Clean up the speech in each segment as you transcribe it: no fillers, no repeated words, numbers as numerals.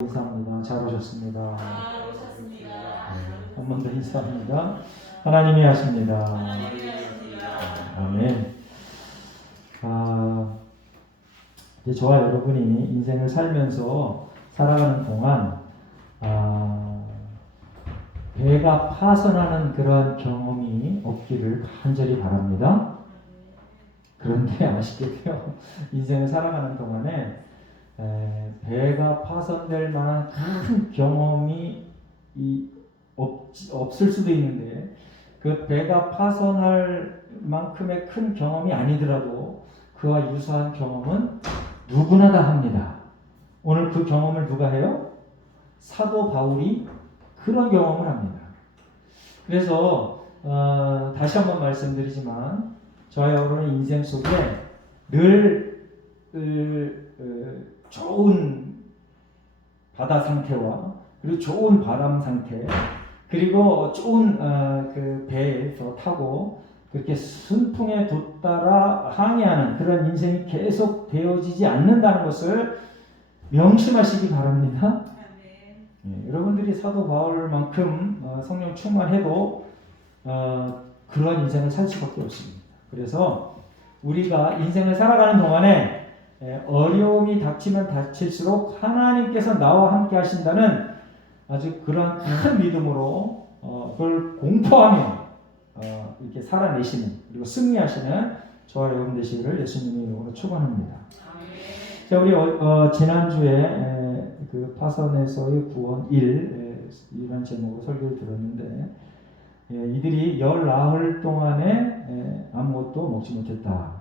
인사합니다. 잘 오셨습니다. 잘 오셨습니다. 한 번 더 인사합니다. 하나님이 하십니다. 하나님이 하십니다. 아멘. 이제 저와 여러분이 인생을 살면서 살아가는 동안 배가 파선하는 그러한 경험이 없기를 간절히 바랍니다. 그런데 아시겠죠? 인생을 살아가는 동안에 배가 파손될 만한 큰 경험이 없을 수도 있는데, 그 배가 파손할 만큼의 큰 경험이 아니더라도 그와 유사한 경험은 누구나 다 합니다. 오늘 그 경험을 누가 해요? 사도 바울이 그런 경험을 합니다. 그래서 다시 한번 말씀드리지만 저와 여러분의 인생 속에 늘 좋은 바다 상태와 그리고 좋은 바람 상태, 그리고 좋은 그 배에서 타고 그렇게 순풍에 돋따라 항해하는 그런 인생이 계속 되어지지 않는다는 것을 명심하시기 바랍니다. 여러분들이 사도 바울만큼 성령 충만해도 그런 인생을 살 수밖에 없습니다. 그래서 우리가 인생을 살아가는 동안에 어려움이 닥치면 닥칠수록 하나님께서 나와 함께 하신다는 아주 그런 큰 믿음으로 그걸 공포하며 이렇게 살아내시는, 그리고 승리하시는 저와 여러분 되시기를 예수님의 이름으로 축원합니다. 자, 우리 지난주에 그 파선에서의 구원 1이라는 제목으로 설교를 들었는데, 이들이 열 나흘 동안에 아무것도 먹지 못했다,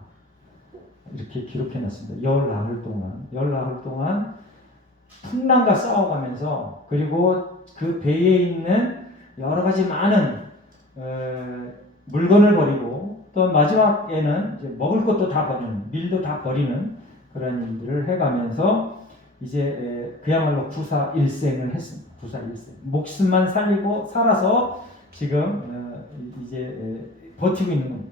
이렇게 기록해놨습니다. 열 나흘 동안 풍랑과 싸워가면서, 그리고 그 배에 있는 여러 가지 많은 물건을 버리고, 또 마지막에는 이제 먹을 것도 다 버리는, 밀도 다 버리는 그런 일들을 해가면서 이제 그야말로 구사일생을 했습니다. 구사일생, 목숨만 살리고 살아서 지금 이제 버티고 있는 겁니다.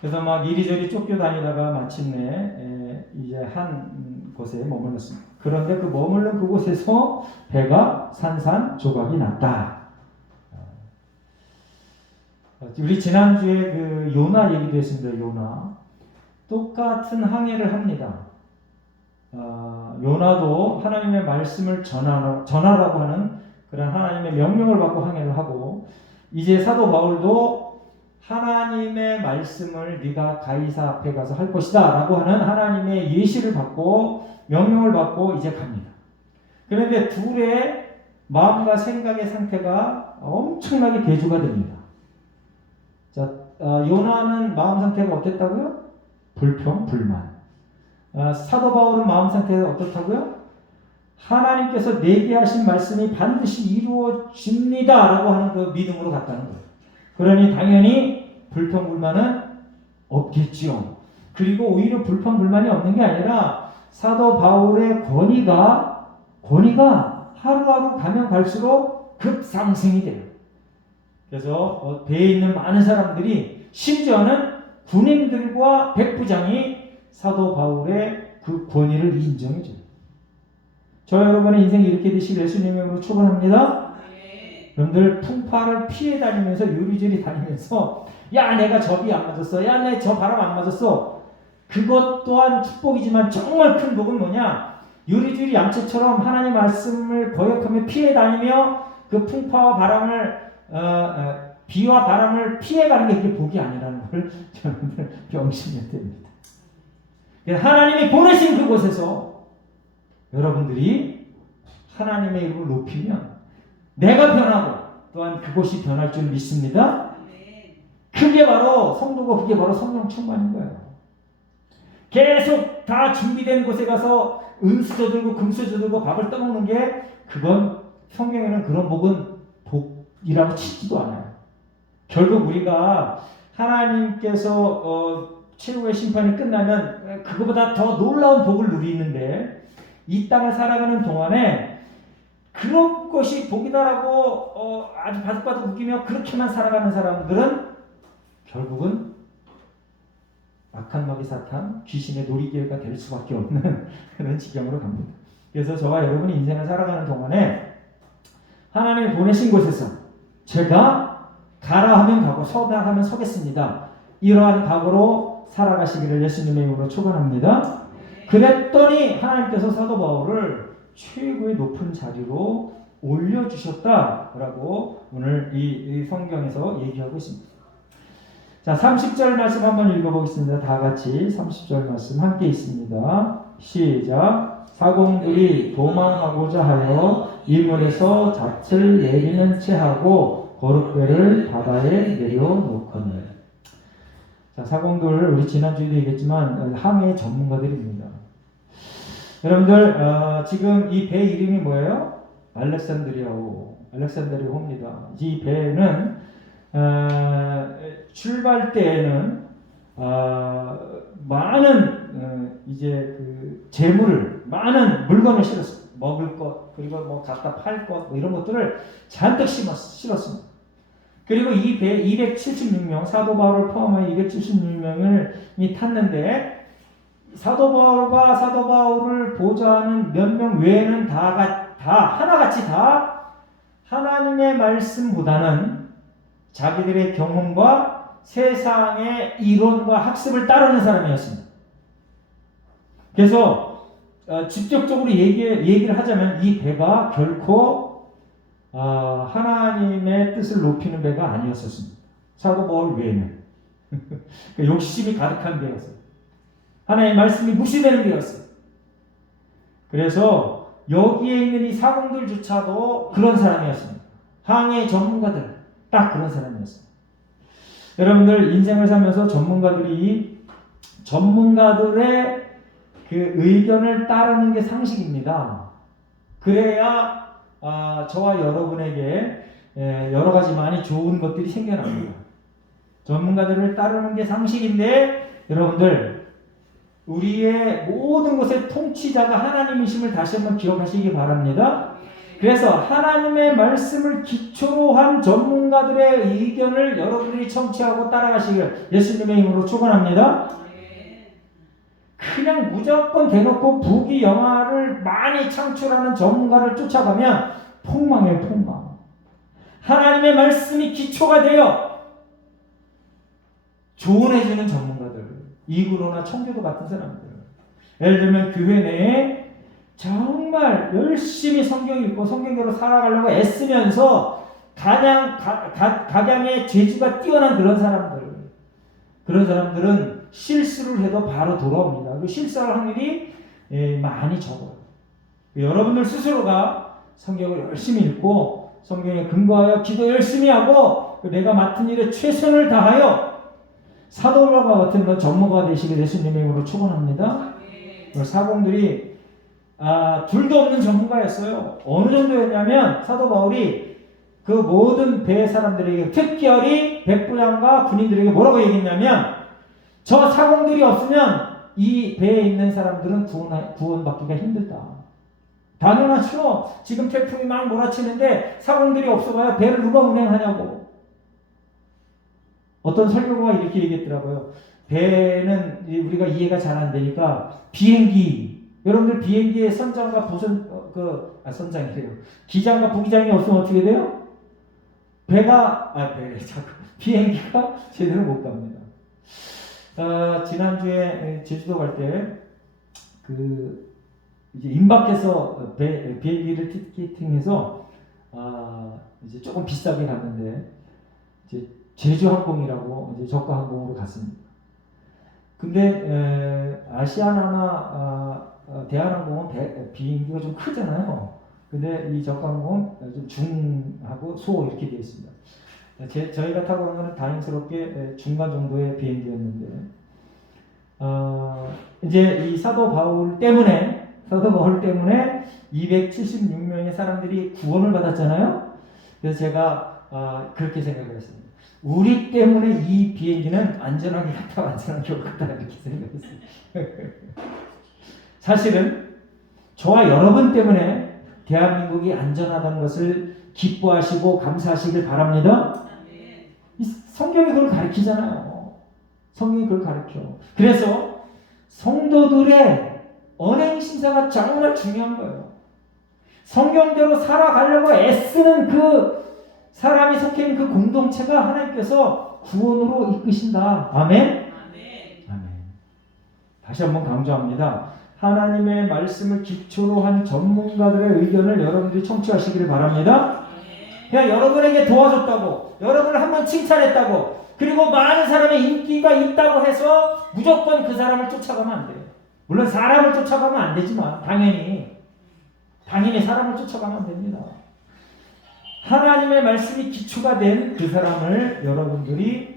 그래서 막 이리저리 쫓겨다니다가 마침내 이제 한 곳에 머물렀습니다. 그런데 그 머무른 그곳에서 배가 산산조각이 났다. 우리 지난주에 그 요나 얘기도 했습니다. 요나 똑같은 항해를 합니다. 요나도 하나님의 말씀을 전하라고 하는 그런 하나님의 명령을 받고 항해를 하고, 이제 사도 바울도 하나님의 말씀을 네가 가이사 앞에 가서 할 것이다 라고 하는 하나님의 예시를 받고 명령을 받고 이제 갑니다. 그런데 둘의 마음과 생각의 상태가 엄청나게 대조가 됩니다. 자, 요나는 마음 상태가 어땠다고요? 불평, 불만. 사도 바울은 마음 상태가 어떻다고요? 하나님께서 내게 하신 말씀이 반드시 이루어집니다 라고 하는 그 믿음으로 갔다는 거예요. 그러니 당연히 불평, 불만은 없겠죠. 그리고 오히려 불평, 불만이 없는 게 아니라 사도 바울의 권위가 하루하루 가면 갈수록 급상승이 돼요. 그래서 배에 있는 많은 사람들이, 심지어는 군인들과 백부장이 사도 바울의 그 권위를 인정해줘요. 저와 여러분의 인생이 이렇게 되시길 예수님의 이름으로 축원합니다. 여러분들 풍파를 피해 다니면서 요리조리 다니면서 야 내가 저 비 안 맞았어, 야 내 저 바람 안 맞았어, 그것 또한 축복이지만 정말 큰 복은 뭐냐? 요리조리 양채처럼 하나님 말씀을 거역하며 피해 다니며 그 풍파와 바람을 비와 바람을 피해가는 게 그게 복이 아니라는 걸 여러분들 명심해야 됩니다. 하나님이 보내신 그곳에서 여러분들이 하나님의 이름을 높이면 내가 변하고 또한 그곳이 변할 줄 믿습니다. 그게 바로 성도고 그게 바로 성령 충만인 거예요. 계속 다 준비된 곳에 가서 은수저 들고 금수저 들고 밥을 떠먹는 게, 그건 성경에는 그런 복은 복이라고 치지도 않아요. 결국 우리가 하나님께서 최후의 심판이 끝나면 그거보다 더 놀라운 복을 누리는데, 이 땅을 살아가는 동안에 그런 것이 복이다라고 아주 바득바득 웃기며 그렇게만 살아가는 사람들은 결국은 악한 마귀 사탄, 귀신의 놀이기회가 될 수밖에 없는 그런 지경으로 갑니다. 그래서 저와 여러분이 인생을 살아가는 동안에 하나님이 보내신 곳에서 제가 가라 하면 가고 서라 하면 서겠습니다. 이러한 각오로 살아가시기를 예수님의 이름으로 축원합니다. 그랬더니 하나님께서 사도 바울을 최고의 높은 자리로 올려주셨다라고 오늘 이 성경에서 얘기하고 있습니다. 자, 30절 말씀 한번 읽어보겠습니다. 다 같이 30절 말씀 함께 있습니다. 시작. 사공들이 도망하고자 하여 이물에서 닻을 내리는 채 하고 거룩배를 바다에 내려놓거늘. 자, 사공들 우리 지난주에도 얘기했지만 항해 전문가들입니다. 여러분들 지금 이 배 이름이 뭐예요? 알렉산드리아호입니다. 이 배는 출발 때에는 많은 이제 그 재물을 많은 물건을 실었습니다. 먹을 것 그리고 뭐 갖다 팔 것 뭐 이런 것들을 잔뜩 실었습니다. 그리고 이 배 276명 사도 바울을 포함한 276명이 탔는데 사도 바울과 사도 바울을 보좌하는 몇 명 외에는 다 하나같이 다 하나님의 말씀보다는 자기들의 경험과 세상의 이론과 학습을 따르는 사람이었습니다. 그래서 직접적으로 얘기를 하자면 이 배가 결코 하나님의 뜻을 높이는 배가 아니었었습니다. 사도 바울 외에는 욕심이 가득한 배였어요. 하나님의 말씀이 무시되는 배였어요. 그래서 여기에 있는 이 사공들조차도 그런 사람이었습니다. 항해 전문가들 딱 그런 사람이었어요. 여러분들 인생을 살면서 전문가들의 그 의견을 따르는 게 상식입니다. 그래야 저와 여러분에게 여러 가지 많이 좋은 것들이 생겨납니다. 전문가들을 따르는 게 상식인데 여러분들 우리의 모든 것의 통치자가 하나님이심을 다시 한번 기억하시기 바랍니다. 그래서 하나님의 말씀을 기초로 한 전문가들의 의견을 여러분들이 청취하고 따라가시길 예수님의 이름으로 축원합니다. 그냥 무조건 대놓고 부귀영화를 많이 창출하는 전문가를 쫓아가면 폭망해요, 폭망. 하나님의 말씀이 기초가 되어 조언해주는 전문가들, 이구로나 청교도 같은 사람들. 예를 들면 교회 내에 정말 열심히 성경 읽고 성경대로 살아가려고 애쓰면서 각양의 재주가 뛰어난 그런 사람들은 실수를 해도 바로 돌아옵니다. 그리고 실수할 확률이 많이 적어요. 여러분들 스스로가 성경을 열심히 읽고 성경에 근거하여 기도 열심히 하고 내가 맡은 일에 최선을 다하여 사도들과 같은 전문가가 되시게 예수님의 이름으로 축원합니다. 사공들이 둘도 없는 전문가였어요. 어느 정도였냐면 사도 바울이 그 모든 배 사람들에게 특별히 백부장과 군인들에게 뭐라고 얘기했냐면 저 사공들이 없으면 이 배에 있는 사람들은 구원받기가 힘들다. 당연하죠. 지금 태풍이 막 몰아치는데 사공들이 없어봐야 배를 누가 운행하냐고. 어떤 설교가 이렇게 얘기했더라고요. 배는 우리가 이해가 잘 안 되니까 비행기, 여러분들 비행기에 선장과 선장이래요. 기장과 부기장이 없으면 어떻게 돼요? 비행기가 제대로 못 갑니다. 지난주에 제주도 갈 때 이제 임박해서 비행기를 티켓팅해서 이제 조금 비싸게 갔는데 이제 제주항공이라고 이제 저가항공으로 갔습니다. 근데 아시아나나 대한항공은 비행기가 좀 크잖아요. 근데 이 저가항공은 좀 중하고 소 이렇게 되어 있습니다. 저희가 타고 간 거는 다행스럽게 중간 정도의 비행기였는데 이제 이 사도 바울 때문에 276명의 사람들이 구원을 받았잖아요. 그래서 제가 그렇게 생각을 했습니다. 우리 때문에 이 비행기는 안전하게 갔다 안전하게 올 거다 이렇게 생각했어요. 사실은 저와 여러분 때문에 대한민국이 안전하다는 것을 기뻐하시고 감사하시길 바랍니다. 이 성경이 그걸 가르치잖아요. 성경이 그걸 가르쳐. 그래서 성도들의 언행 심사가 정말 중요한 거예요. 성경대로 살아가려고 애쓰는 그 사람이 속해 있는 그 공동체가 하나님께서 구원으로 이끄신다. 아멘? 아멘. 다시 한번 강조합니다. 하나님의 말씀을 기초로 한 전문가들의 의견을 여러분들이 청취하시기를 바랍니다. 그냥 여러분에게 도와줬다고, 여러분을 한번 칭찬했다고, 그리고 많은 사람의 인기가 있다고 해서 무조건 그 사람을 쫓아가면 안 돼요. 물론 사람을 쫓아가면 안 되지만 당연히 사람을 쫓아가면 안 됩니다. 하나님의 말씀이 기초가 된 그 사람을 여러분들이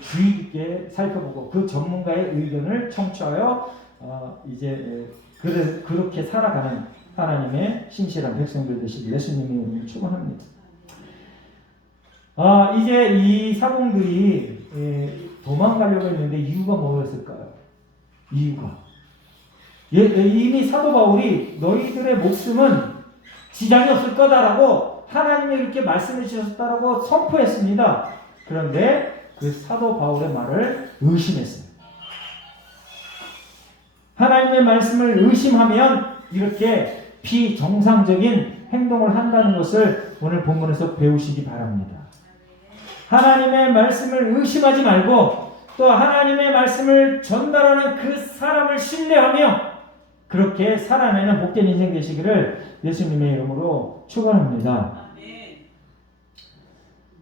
주의 깊게 살펴보고 그 전문가의 의견을 청취하여 이제 그렇게 살아가는 하나님의 신실한 백성들 되시길 예수님의 이름으로 축원합니다. 이제 이 사공들이 도망가려고 했는데 이유가 뭐였을까요? 이유가 이미 사도 바울이 너희들의 목숨은 지장이 없을 거다라고 하나님이 이렇게 말씀해 주셨다라고 선포했습니다. 그런데 그 사도 바울의 말을 의심했어요. 하나님의 말씀을 의심하면 이렇게 비정상적인 행동을 한다는 것을 오늘 본문에서 배우시기 바랍니다. 하나님의 말씀을 의심하지 말고 또 하나님의 말씀을 전달하는 그 사람을 신뢰하며 그렇게 살아내는 복된 인생 되시기를 예수님의 이름으로 축원합니다.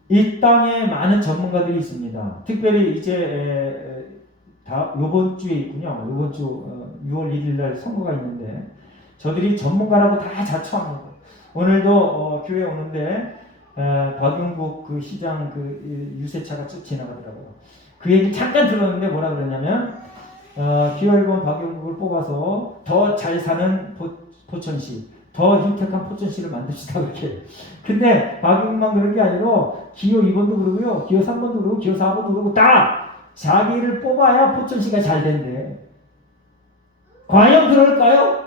이 땅에 많은 전문가들이 있습니다. 특별히 이제 이번 주에 있군요. 이번 주 6월 1일 날 선거가 있는데 저들이 전문가라고 다 자처합니다. 오늘도 교회 오는데 박용국 그 시장 그 유세차가 쭉 지나가더라고요. 그 얘기 잠깐 들었는데 뭐라 그러냐면 기호 1번 박용국을 뽑아서 더 잘 사는 포천시, 더 혜택한 포천시를 만듭시다 그렇게. 근데 박용국만 그런 게 아니고 기호 2번도 그러고요, 기호 3번도 그러고 기호 4번도 그러고 다 자기를 뽑아야 포천시가 잘 된대. 과연 그럴까요?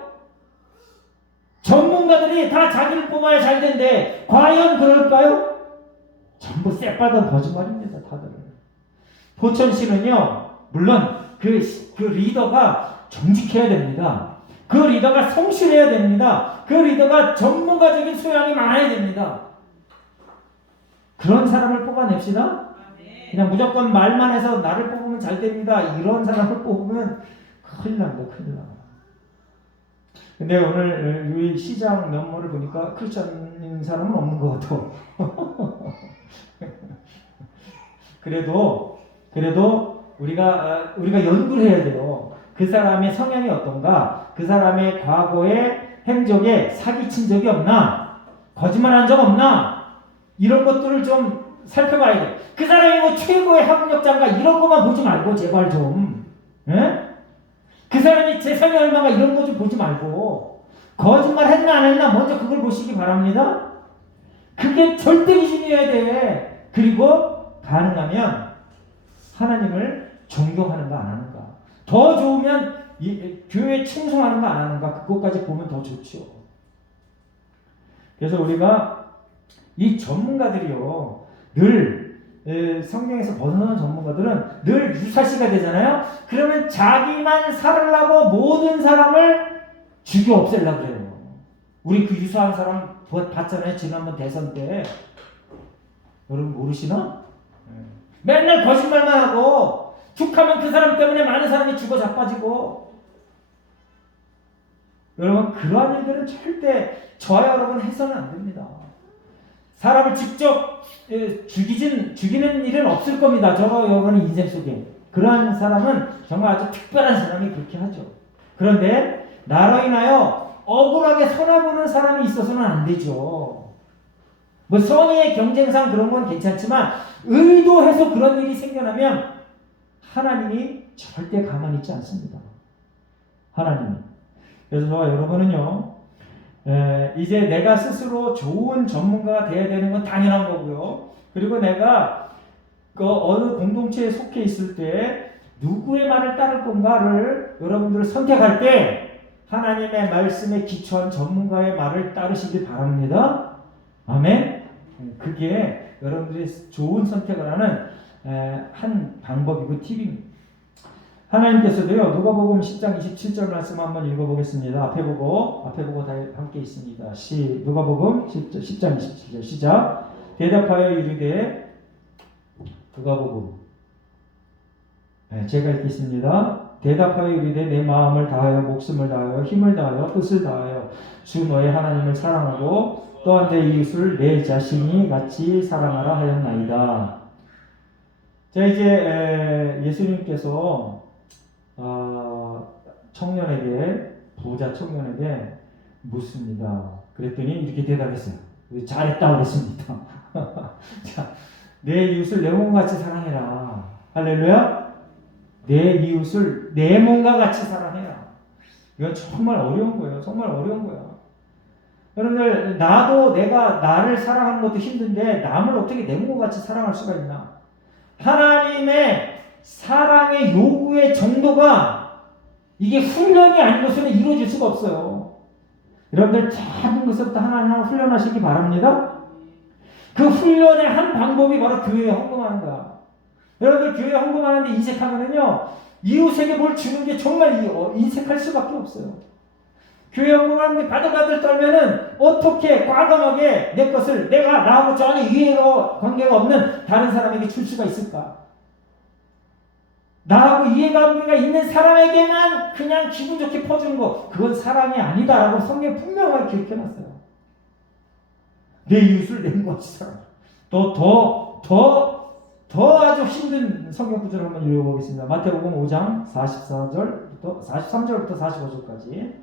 전문가들이 다 자기를 뽑아야 잘 된대. 과연 그럴까요? 전부 새빨간 거짓말입니다. 다들. 포천시는요, 물론 그 리더가 정직해야 됩니다. 그 리더가 성실해야 됩니다. 그 리더가 전문가적인 소양이 많아야 됩니다. 그런 사람을 뽑아냅시다. 그냥 무조건 말만 해서 나를 뽑으면 잘 됩니다. 이런 사람을 뽑으면 큰일 납니다. 큰일 나. 근데 오늘 이 시장 면모를 보니까 크리스천인 사람은 없는 것 같아. 그래도 우리가 연구를 해야 돼요. 그 사람의 성향이 어떤가? 그 사람의 과거의 행적에 사기친 적이 없나? 거짓말한 적 없나? 이런 것들을 좀 살펴봐야 돼. 그 사람이 뭐 최고의 학력자인가 이런 것만 보지 말고 제발 좀. 예? 그 사람이 재산이 얼마가 이런 거 좀 보지 말고 거짓말 했나 안 했나 먼저 그걸 보시기 바랍니다. 그게 절대 기준이어야 돼. 그리고 가능하면 하나님을 존경하는가 안 하는가, 더 좋으면 교회에 충성하는가 안 하는가, 그것까지 보면 더 좋죠. 그래서 우리가 이 전문가들이요, 늘 성경에서 벗어나는 전문가들은 늘 유사시가 되잖아요. 그러면 자기만 살으려고 모든 사람을 죽여 없애려고 그래요. 우리 그 유사한 사람 봤잖아요. 지난번 대선 때. 여러분 모르시나? 맨날 거짓말만 하고 툭하면 그 사람 때문에 많은 사람이 죽어 자빠지고. 여러분 그러한 일들은 절대 저와 여러분 해서는 안 됩니다. 사람을 직접 죽이는 일은 없을 겁니다. 저와 여러분의 인생 속에. 그러한 사람은 정말 아주 특별한 사람이 그렇게 하죠. 그런데 나로 인하여 억울하게 손해보는 사람이 있어서는 안 되죠. 뭐 선의의 경쟁상 그런 건 괜찮지만 의도해서 그런 일이 생겨나면 하나님이 절대 가만히 있지 않습니다. 하나님이. 그래서 저와 여러분은요, 이제 내가 스스로 좋은 전문가가 되어야 되는 건 당연한 거고요. 그리고 내가 그 어느 공동체에 속해 있을 때 누구의 말을 따를 건가를 여러분들 선택할 때 하나님의 말씀에 기초한 전문가의 말을 따르시길 바랍니다. 아멘. 그게 여러분들이 좋은 선택을 하는 한 방법이고 팁입니다. 하나님께서도요, 누가복음 10장 27절 말씀 한번 읽어보겠습니다. 앞에 보고 다 함께 있습니다. 누가복음 10장 27절 시작. 대답하여 이르되, 누가복음, 제가 읽겠습니다. 대답하여 이르되 내 마음을 다하여 목숨을 다하여 힘을 다하여 뜻을 다하여 주 너의 하나님을 사랑하고 또한 내 이웃을 내 자신이 같이 사랑하라 하였나이다. 자, 이제 예수님께서 부자 청년에게 묻습니다. 그랬더니 이렇게 대답했어요. 잘했다 그랬습니다. 자, 내 이웃을 내 몸과 같이 사랑해라. 할렐루야. 내 이웃을 내 몸과 같이 사랑해라. 이건 정말 어려운 거예요. 정말 어려운 거야. 여러분들, 나도 내가 나를 사랑하는 것도 힘든데 남을 어떻게 내 몸과 같이 사랑할 수가 있나? 하나님의 사랑의 요구의 정도가 이게 훈련이 아니고서는 이루어질 수가 없어요. 여러분들 작은 것부터 하나하나 훈련하시기 바랍니다. 그 훈련의 한 방법이 바로 교회에 헌금하는 거야. 여러분들 교회에 헌금하는데 인색하면은요, 이웃에게 뭘 주는 게 정말 인색할 수밖에 없어요. 교회 헌금하는데 바들바들 떨면은 어떻게 과감하게 내 것을 내가 나하고 전혀 이해가 관계가 없는 다른 사람에게 줄 수가 있을까? 나하고 이해관계가 있는 사람에게만 그냥 기분 좋게 퍼주는 거, 그건 사랑이 아니다라고 성경에 분명하게 기록해놨어요. 내 이웃을 내 몸과 같이 사랑. 더 아주 힘든 성경 구절을 한번 읽어보겠습니다. 마태복음 5장 43절부터 45절까지.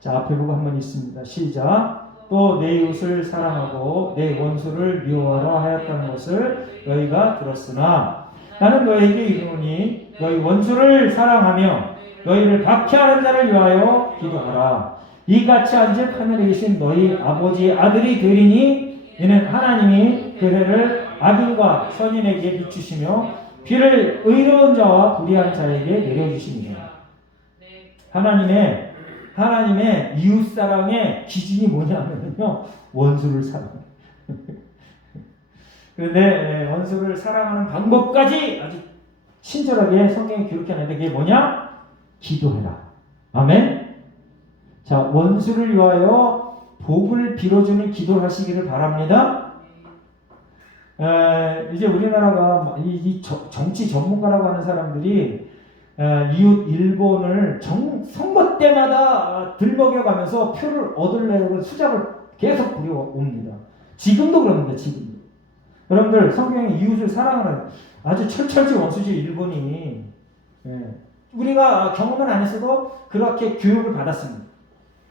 자, 앞에 보고 한번 읽습니다. 시작. 또 내 이웃을 사랑하고 내 원수를 미워하라 하였다는 것을 너희가 들었으나 나는 너희에게 이르노니 너희 원수를 사랑하며 너희를 박해하는 자를 위하여 기도하라. 이같이 한즉 하늘에 계신 너희 아버지의 아들이 되리니 이는 하나님이 그 해를 악인과 선인에게 비추시며 비를 의로운 자와 불의한 자에게 내려주십니다. 하나님의 이웃사랑의 기준이 뭐냐면요, 원수를 사랑해요. 그런데 원수를 사랑하는 방법까지 아주 친절하게 성경에 기록해놨는데 그게 뭐냐? 기도해라. 아멘. 자, 원수를 위하여 복을 빌어주는 기도를 하시기를 바랍니다. 이제 우리나라가 이 정치 전문가라고 하는 사람들이 이웃 일본을 선거 때마다 들먹여가면서 표를 얻으려고 수작을 계속 부려옵니다. 지금도 그럽니다. 지금도. 여러분들, 성경에 이웃을 사랑하는 아주 철철지 원수지 일본이. 우리가 경험은 안 했어도 그렇게 교육을 받았습니다.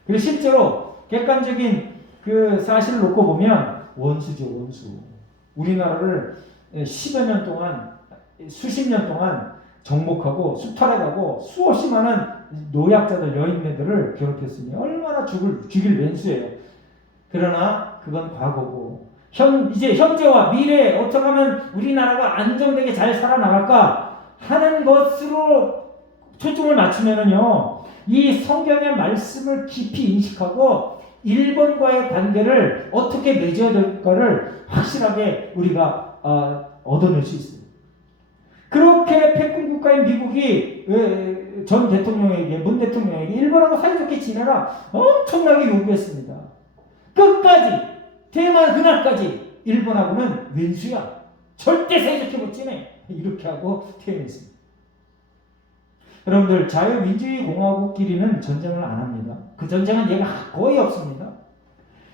그리고 실제로 객관적인 그 사실을 놓고 보면 원수죠, 원수. 우리나라를 10여 년 동안, 수십 년 동안 정복하고 수탈해가고 수없이 많은 노약자들, 여인네들을 괴롭혔으니 얼마나 죽일 왼수예요. 그러나 그건 과거고, 이제 현재와 미래에 어떻게 하면 우리나라가 안정되게 잘 살아나갈까 하는 것으로 초점을 맞추면은요, 이 성경의 말씀을 깊이 인식하고 일본과의 관계를 어떻게 맺어야 될까를 확실하게 우리가 얻어낼 수 있습니다. 그렇게 패권 국가인 미국이 문 대통령에게 일본하고 사이좋게 지내라 엄청나게 요구했습니다. 끝까지, 태어난 그날까지 일본하고는 왼수야. 절대 사이좋게 못 지내. 이렇게 하고 퇴임했습니다. 여러분들, 자유민주주의 공화국끼리는 전쟁을 안 합니다. 그 전쟁은 얘가 거의 없습니다.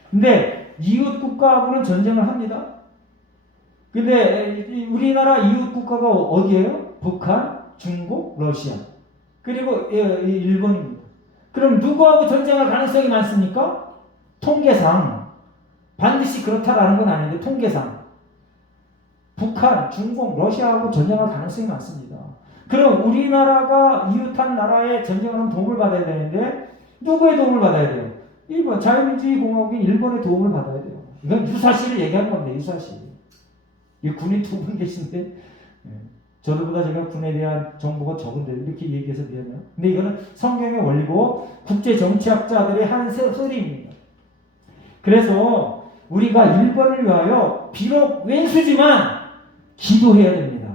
근데 이웃 국가하고는 전쟁을 합니다. 근데 우리나라 이웃 국가가 어디예요? 북한, 중국, 러시아, 그리고 일본입니다. 그럼 누구하고 전쟁할 가능성이 많습니까? 통계상 반드시 그렇다라는 건 아닌데, 통계상 북한, 중국, 러시아하고 전쟁할 가능성이 많습니다. 그럼 우리나라가 이웃한 나라에 전쟁하는 도움을 받아야 되는데 누구의 도움을 받아야 돼요? 일본, 자유민주주의 공화국인 일본의 도움을 받아야 돼요. 이건 유사시를 얘기하는 겁니다. 유사시. 이 군인 두 분 계신데, 저들보다 제가 군에 대한 정보가 적은데 이렇게 얘기해서 미안해요. 근데 이거는 성경의 원리고 국제 정치학자들의 한 소리입니다. 그래서 우리가 일본을 위하여 비록 왼수지만 기도해야 됩니다.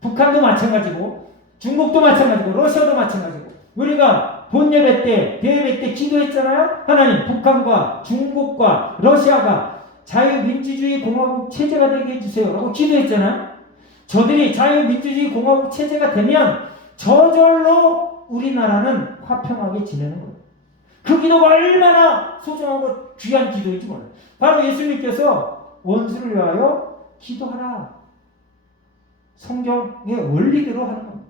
북한도 마찬가지고 중국도 마찬가지고 러시아도 마찬가지고 우리가 본예배 때 대예배 때 기도했잖아요. 하나님 북한과 중국과 러시아가 자유민주주의 공화국 체제가 되게 해주세요 라고 기도했잖아요. 저들이 자유민주주의 공화국 체제가 되면 저절로 우리나라는 화평하게 지내는 거예요. 그 기도가 얼마나 소중하고 귀한 기도인지 몰라요. 바로 예수님께서 원수를 위하여 기도하라. 성경의 원리대로 하는 겁니다.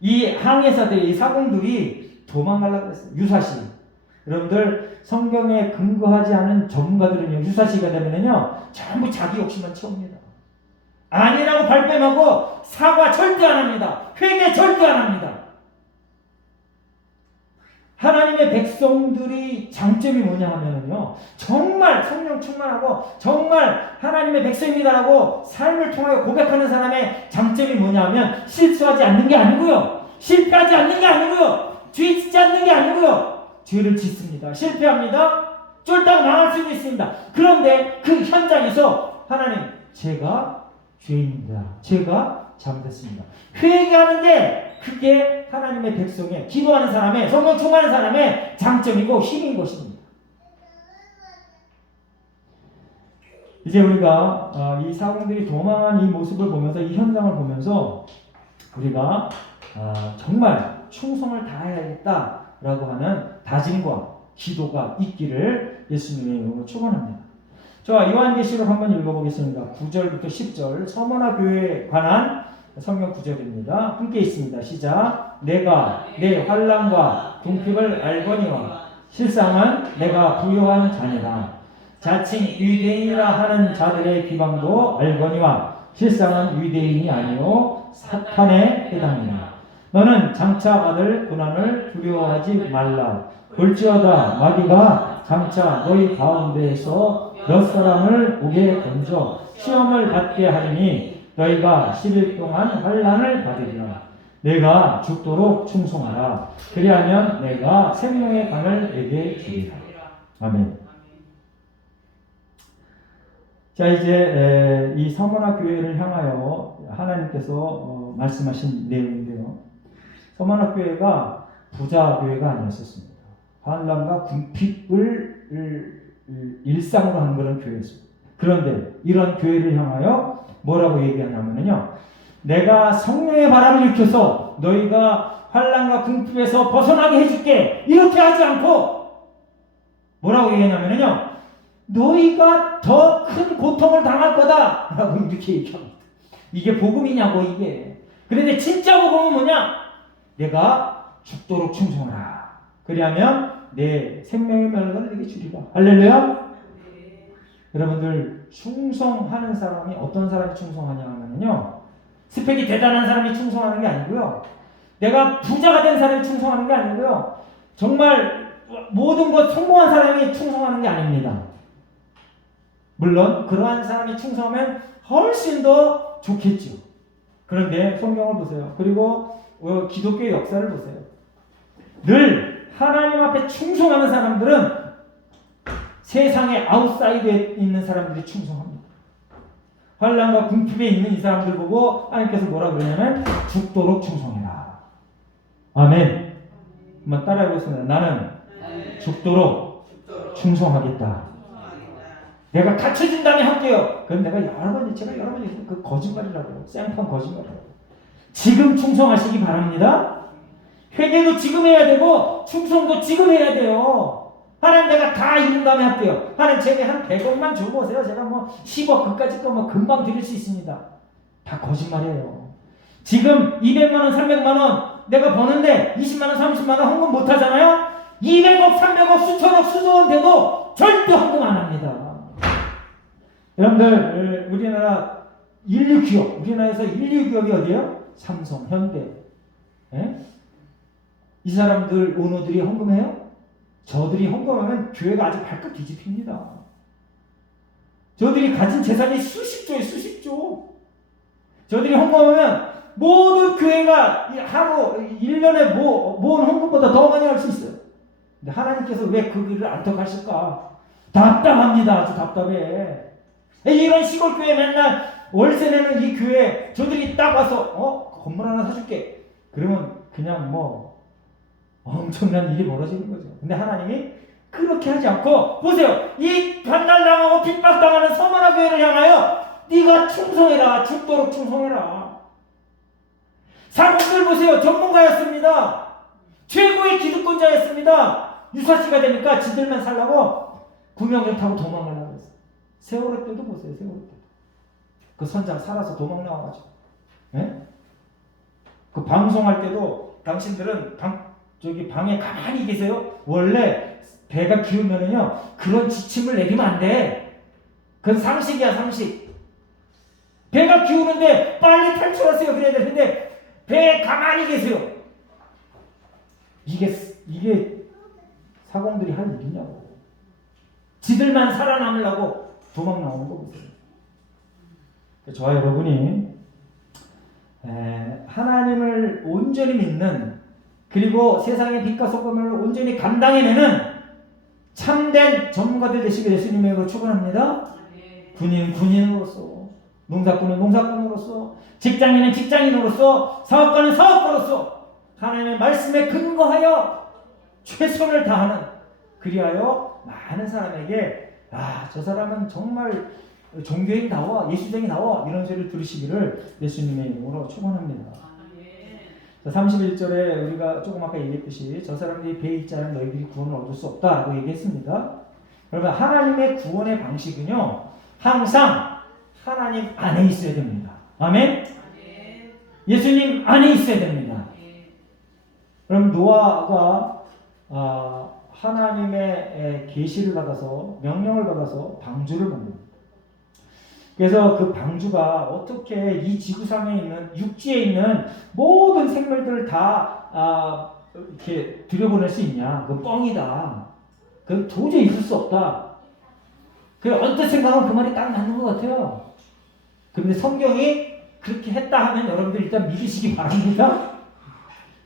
이 항해사들, 이 사공들이 도망가려고 했어요. 유사시. 여러분들 성경에 근거하지 않은 전문가들은요, 유사시가 되면은요 전부 자기 욕심만 채웁니다. 아니라고 발뺌하고 사과 절대 안 합니다. 회개 절대 안 합니다. 하나님의 백성들이 장점이 뭐냐 하면은요, 정말 성령 충만하고 정말 하나님의 백성입니다라고 삶을 통하여 고백하는 사람의 장점이 뭐냐 하면 실수하지 않는 게 아니고요, 실패하지 않는 게 아니고요, 죄 짓지 않는 게 아니고요, 죄를 짓습니다. 실패합니다. 쫄딱 망할 수도 있습니다. 그런데 그 현장에서 하나님, 제가 죄인입니다. 제가 잘못했습니다. 회개하는 게 그게 하나님의 백성의, 기도하는 사람의, 성령 충만한 사람의 장점이고 힘인 것입니다. 이제 우리가 이 사공들이 도망한 이 모습을 보면서, 이 현장을 보면서 우리가 정말 충성을 다해야겠다라고 하는 다짐과 기도가 있기를 예수님의 이름으로 축원합니다. 자, 요한계시록 한번 읽어보겠습니다. 9절부터 10절 서머나 교회에 관한 성경 구절입니다. 함께 있습니다. 시작. 내가 내 환난과 궁핍을 알거니와 실상은 내가 부요한 자니라. 자칭 유대인이라 하는 자들의 비방도 알거니와 실상은 유대인이 아니요 사탄에 해당이라. 너는 장차 받을 고난을 두려워하지 말라. 볼지어다 마귀가 장차 너희 가운데에서 몇 사람을 오게 던져 시험을 받게 하리니 너희가 10일 동안 환난을 받으리라. 내가 죽도록 충성하라. 그리하면 내가 생명의 강을 내게 주리라. 아멘. 자, 이제 이 서머나 교회를 향하여 하나님께서 말씀하신 내용인데요. 서머나 교회가 부자 교회가 아니었었습니다. 환난과 궁핍을 일상으로 하는 그런 교회였습니다. 그런데 이런 교회를 향하여 뭐라고 얘기하냐면요, 내가 성령의 바람을 일으켜서 너희가 환난과 궁핍에서 벗어나게 해줄게, 이렇게 하지 않고 뭐라고 얘기하냐면요, 너희가 더 큰 고통을 당할 거다 라고 이렇게 얘기합니다. 이게 복음이냐고. 이게 그런데 진짜 복음은 뭐냐? 내가 죽도록 충성하라. 그리하면 내 생명의 멸관을 내게 주리라. 할렐루야. 여러분들, 충성하는 사람이 어떤 사람이 충성하냐 하면요, 스펙이 대단한 사람이 충성하는 게 아니고요, 내가 부자가 된 사람이 충성하는 게 아니고요, 정말 모든 것 성공한 사람이 충성하는 게 아닙니다. 물론 그러한 사람이 충성하면 훨씬 더 좋겠죠. 그런데 성경을 보세요. 그리고 기독교의 역사를 보세요. 늘 하나님 앞에 충성하는 사람들은 세상의 아웃사이드에 있는 사람들이 충성합니다. 환난과 궁핍에 있는 이 사람들 보고 하나님께서 뭐라 그러냐면 죽도록 충성해라. 아멘. 한번 따라해보겠습니다. 나는 죽도록 충성하겠다. 내가 갇혀진 다음에 할게요. 그럼 내가 여러 번 얘기했어요. 그 거짓말이라고. 생판 거짓말이라고. 지금 충성하시기 바랍니다. 회개도 지금 해야 되고 충성도 지금 해야 돼요. 하나님, 내가 다 이룬 다음에 할게요. 하나님, 제게 한 100억만 줘보세요. 제가 뭐 10억 그까짓 거 뭐 금방 드릴 수 있습니다. 다 거짓말이에요. 지금 200만원 300만원 내가 버는데 20만원 30만원 헌금 못하잖아요. 200억 300억 수천억 수조원 돼도 절대 헌금 안 합니다. 여러분들, 우리나라 인류기업, 우리나라에서 인류기업이 어디예요? 삼성, 현대. 예? 이 사람들 오너들이 헌금해요? 저들이 헌금하면 교회가 아주 발칵 뒤집힙니다. 저들이 가진 재산이 수십조예요, 수십조. 저들이 헌금하면 모든 교회가 하루 1년에 모은 헌금보다 더 많이 할 수 있어요. 근데 하나님께서 왜 그 길을 안 택하실까? 답답합니다. 아주 답답해. 이런 시골 교회 맨날 월세 내는 이 교회, 저들이 딱 와서 건물 하나 사줄게. 그러면 그냥 뭐 엄청난 일이 벌어지는 거죠. 근데 하나님이 그렇게 하지 않고, 보세요. 이 반날당하고 핍박당하는 서머나 교회를 향하여 네가 충성해라. 죽도록 충성해라. 사람들 보세요. 전문가였습니다. 최고의 기득권자였습니다. 유사시가 되니까 지들만 살라고 구명정 타고 도망가려고 했어요. 세월호 때도 보세요. 세월호 때. 그 선장 살아서 도망 나와가지고. 네? 그 방송할 때도 당신들은 방에 가만히 계세요. 원래 배가 기우면은요, 그런 지침을 내리면 안 돼. 그건 상식이야, 상식. 배가 기우는데 빨리 탈출하세요. 그래야 되는데, 배에 가만히 계세요. 이게 사공들이 할 일이냐고. 지들만 살아남으려고 도망 나오는 거 보세요. 저와 여러분이 하나님을 온전히 믿는, 그리고 세상의 빛과 소금을 온전히 감당해내는 참된 전문가들 되시길 예수님의 이름으로 축원합니다. 군인은 군인으로서, 농사꾼은 농사꾼으로서, 직장인은 직장인으로서, 사업가는 사업가로서 하나님의 말씀에 근거하여 최선을 다하는, 그리하여 많은 사람에게 저 사람은 정말 종교인다워, 예수쟁이다워, 이런 소리를 들으시기를 예수님의 이름으로 축원합니다. 31절에 우리가 조금 아까 얘기했듯이 저 사람들이 배에 있지 않은 너희들이 구원을 얻을 수 없다라고 얘기했습니다. 여러분, 하나님의 구원의 방식은요, 항상 하나님 안에 있어야 됩니다. 아멘? 예수님 안에 있어야 됩니다. 그럼 노아가 하나님의 계시를 받아서, 명령을 받아서 방주를 만듭니다. 그래서 그 방주가 어떻게 이 지구상에 있는, 육지에 있는 모든 생물들을 다 이렇게 들여보낼 수 있냐? 그 뻥이다. 그 도저히 있을 수 없다. 그 언뜻 생각하면 그 말이 딱 맞는 것 같아요. 그런데 성경이 그렇게 했다 하면 여러분들 일단 믿으시기 바랍니다.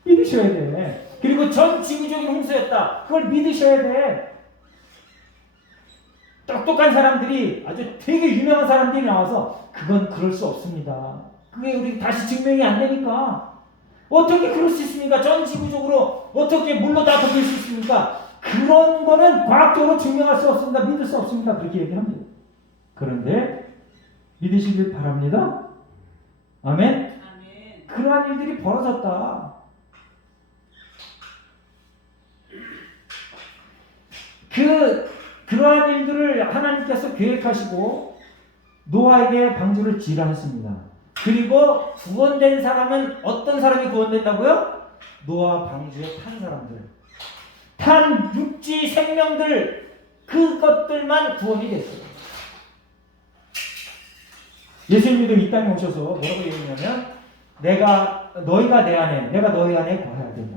믿으셔야 돼. 그리고 전 지구적인 홍수였다. 그걸 믿으셔야 돼. 똑똑한 사람들이, 아주 되게 유명한 사람들이 나와서 그건 그럴 수 없습니다. 그게 우리 다시 증명이 안 되니까. 어떻게 그럴 수 있습니까? 전 지구적으로 어떻게 물로 다 덮일 수 있습니까? 그런 거는 과학적으로 증명할 수 없습니다. 믿을 수 없습니다. 그렇게 얘기합니다. 그런데 믿으시길 바랍니다. 아멘? 그러한 일들이 벌어졌다. 그러한 일들을 하나님께서 계획하시고 노아에게 방주를 지으라 했습니다. 그리고 구원된 사람은 어떤 사람이 구원된다고요? 노아 방주에 탄 사람들, 탄 육지 생명들, 그것들만 구원이 됐어요. 예수님도 이 땅에 오셔서 뭐라고 얘기했냐면, 너희가 내 안에, 내가 너희 안에 거해야 된다.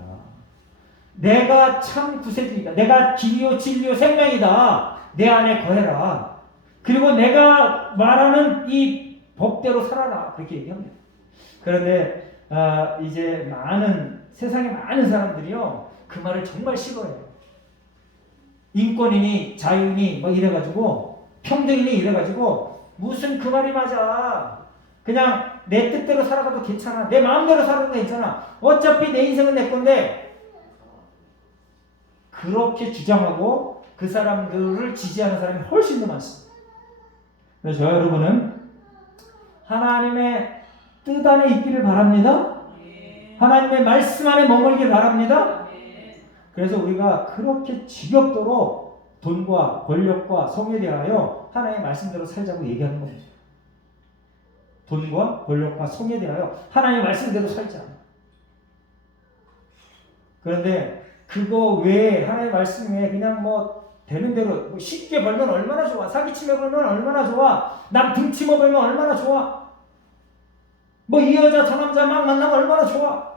내가 참 구세주이다. 내가 길이요 진리요 생명이다. 내 안에 거해라. 그리고 내가 말하는 이 법대로 살아라. 그렇게 얘기합니다. 그런데 이제 세상에 많은 사람들이요, 그 말을 정말 싫어해요. 인권이니 자유니 막 이래가지고, 평등이니 이래가지고, 무슨 그 말이 맞아. 그냥 내 뜻대로 살아가도 괜찮아. 내 마음대로 살아도 괜찮아. 어차피 내 인생은 내 건데, 그렇게 주장하고 그 사람들을 지지하는 사람이 훨씬 더 많습니다. 그래서 저와 여러분은 하나님의 뜻 안에 있기를 바랍니다. 하나님의 말씀 안에 머물길 바랍니다. 그래서 우리가 그렇게 지겹도록 돈과 권력과 성에 대하여 하나님의 말씀대로 살자고 얘기하는 겁니다. 돈과 권력과 성에 대하여 하나님의 말씀대로 살자. 그런데 그거 외에, 하나님의 말씀 외에 그냥 뭐 되는 대로 쉽게 벌면 얼마나 좋아. 사기치며 벌면 얼마나 좋아. 남 등치며 벌면 얼마나 좋아. 뭐 이 여자 저 남자 막 만나면 얼마나 좋아.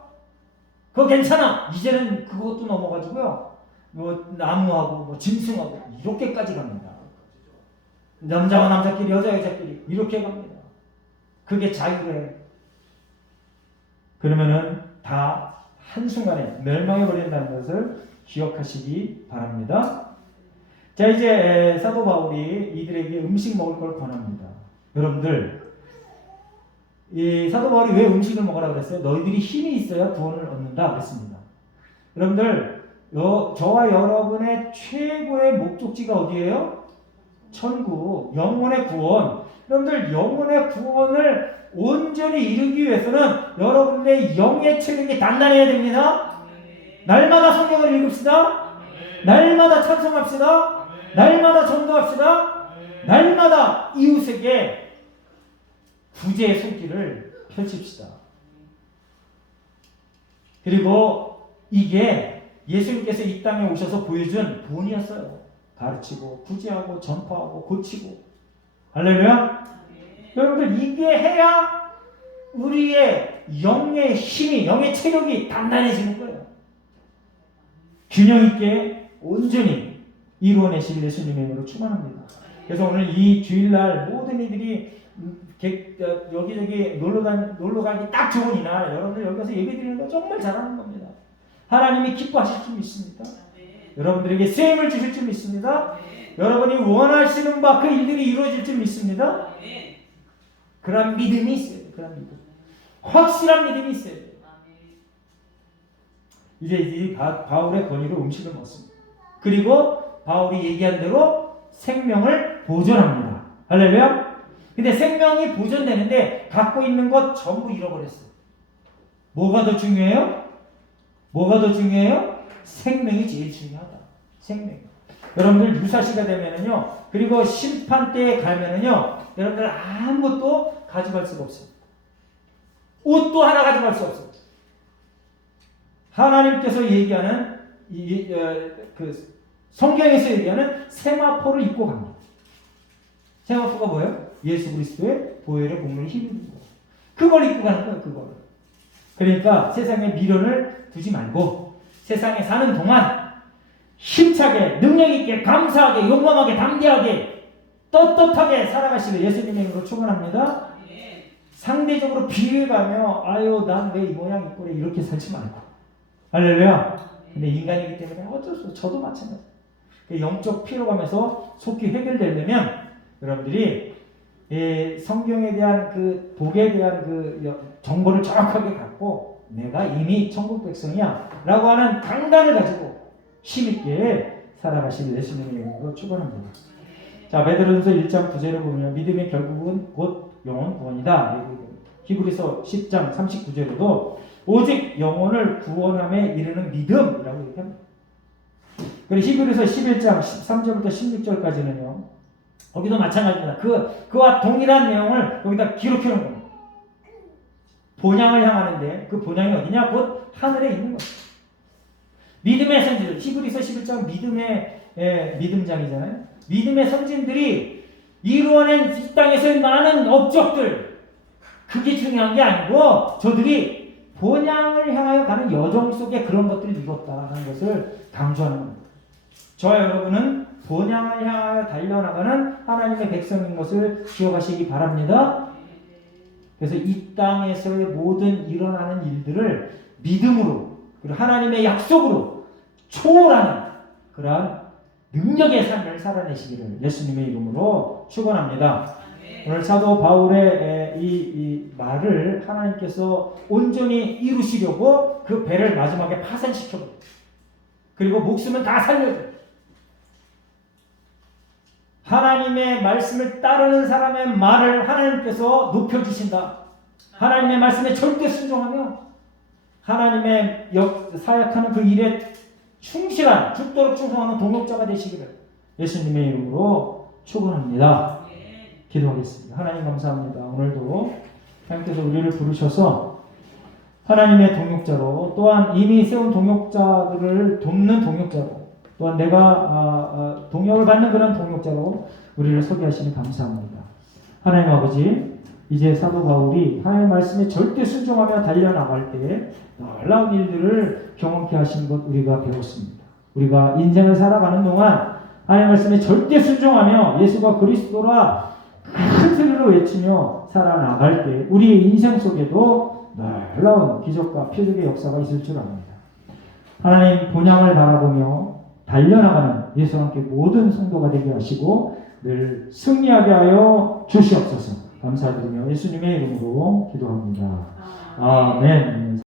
그거 괜찮아. 이제는 그것도 넘어가지고요, 뭐 나무하고 뭐 짐승하고 이렇게까지 갑니다. 남자와 남자끼리, 여자 여자끼리 이렇게 갑니다. 그게 자유래. 그러면은 다 한순간에 멸망해버린다는 것을 기억하시기 바랍니다. 자, 이제 사도 바울이 이들에게 음식 먹을 걸 권합니다. 여러분들, 이 사도 바울이 왜 음식을 먹으라고 그랬어요? 너희들이 힘이 있어야 구원을 얻는다 그랬습니다. 여러분들, 저와 여러분의 최고의 목적지가 어디예요? 천국, 영혼의 구원. 여러분들, 영혼의 구원을 온전히 이루기 위해서는 여러분의 영의 체력이 단단해야 됩니다. 날마다 성경을 읽읍시다. 날마다 찬송합시다. 날마다 전도합시다. 날마다 이웃에게 구제의 손길을 펼칩시다. 그리고 이게 예수님께서 이 땅에 오셔서 보여준 본이었어요. 가르치고 구제하고 전파하고 고치고. 할렐루야. 여러분들, 이게 해야 우리의 영의 힘이, 영의 체력이 단단해지는 거예요. 균형 있게 온전히 이루어내실 예수님의 이름으로 축원합니다. 그래서 오늘 이 주일날 모든 이들이 여기저기 놀러 가기 딱 좋은 이날, 여러분들 여기 가서 예배 드리는 거 정말 잘하는 겁니다. 하나님이 기뻐하실 줄 믿습니다. 여러분들에게 쓰임을 주실 줄 믿습니다. 여러분이 원하시는 바 그 일들이 이루어질 줄 믿습니다. 그런 믿음이 있어요. 그런 믿음. 확실한 믿음이 있어요. 이제 이 바울의 권위로 음식을 먹습니다. 그리고 바울이 얘기한 대로 생명을 보존합니다. 할렐루야. 근데 생명이 보존되는데 갖고 있는 것 전부 잃어버렸어요. 뭐가 더 중요해요? 뭐가 더 중요해요? 생명이 제일 중요하다. 생명. 여러분들 유사시가 되면은요, 그리고 심판대에 가면은요, 여러분들 아무것도 가져갈 수가 없어요. 옷도 하나 가져갈 수 없어요. 하나님께서 얘기하는 그 성경에서 얘기하는 세마포를 입고 갑니다. 세마포가 뭐예요? 예수 그리스도의 보혈의 공로를 힘입는 거예요. 그걸 입고 가는 거예요. 그걸. 그러니까 세상에 미련을 두지 말고 세상에 사는 동안 힘차게, 능력 있게, 감사하게, 용감하게, 담대하게, 떳떳하게 살아가시길 예수님의 이름으로 축원합니다. 상대적으로 비교해가며 아유 난 왜 이 모양 이 꼴에 이렇게 살지 말고. 할렐루야. 근데 인간이기 때문에 어쩔 수 없어. 저도 마찬가지. 영적 피로감에서 속히 해결되려면 여러분들이 성경에 대한 그 복에 대한 그 정보를 정확하게 갖고 내가 이미 천국 백성이야 라고 하는 강단을 가지고 힘있게 살아가시길 예수님의 이름으로 축원합니다. 자, 베드로전서 1장 9절을 보면 믿음의 결국은 곧 영혼 구원이다. 히브리서 10장 39절에도 오직 영혼을 구원함에 이르는 믿음이라고 얘기합니다. 그리고 히브리서 11장 13절부터 16절까지는요. 거기도 마찬가지입니다. 그와 동일한 내용을 여기다 기록해 놓은 겁니다. 본향을 향하는데 그 본향이 어디냐? 곧 하늘에 있는 것. 믿음의 선지들. 히브리서 11장 믿음의 믿음장이잖아요. 믿음의 선진들이 이루어낸 이 땅에서의 많은 업적들, 그게 중요한 게 아니고 저들이 본향을 향하여 가는 여정 속에 그런 것들이 이뤘다는 것을 강조하는 겁니다. 저와 여러분은 본향을 향하여 달려나가는 하나님의 백성인 것을 기억하시기 바랍니다. 그래서 이 땅에서의 모든 일어나는 일들을 믿음으로 그리고 하나님의 약속으로 초월하는 그러한 능력의 삶을 살아내시기를 예수님의 이름으로 축원합니다. 오늘 사도 바울의 이 말을 하나님께서 온전히 이루시려고 그 배를 마지막에 파산시켜버려요. 그리고 목숨은 다 살려줘요. 하나님의 말씀을 따르는 사람의 말을 하나님께서 높여주신다. 하나님의 말씀에 절대 순종하며 하나님의 사역하는 그 일에 충실한, 죽도록 충성하는 동역자가 되시기를 예수님의 이름으로 축원합니다. 기도하겠습니다. 하나님 감사합니다. 오늘도 하나님께서 우리를 부르셔서 하나님의 동역자로 또한 이미 세운 동역자들을 돕는 동역자로 또한 내가 동역을 받는 그런 동역자로 우리를 소개하시니 감사합니다. 하나님 아버지, 이제 사도 바울이 하나님의 말씀에 절대 순종하며 달려나갈 때 놀라운 일들을 경험케 하신 것 우리가 배웠습니다. 우리가 인생을 살아가는 동안 하나님의 말씀에 절대 순종하며 예수가 그리스도라 큰 소리로 외치며 살아나갈 때 우리의 인생 속에도 놀라운 기적과 표적의 역사가 있을 줄 압니다. 하나님 본향을 바라보며 달려나가는 예수와 함께 모든 성도가 되게 하시고 늘 승리하게 하여 주시옵소서. 감사드리며 예수님의 이름으로 기도합니다. 아멘. 아멘.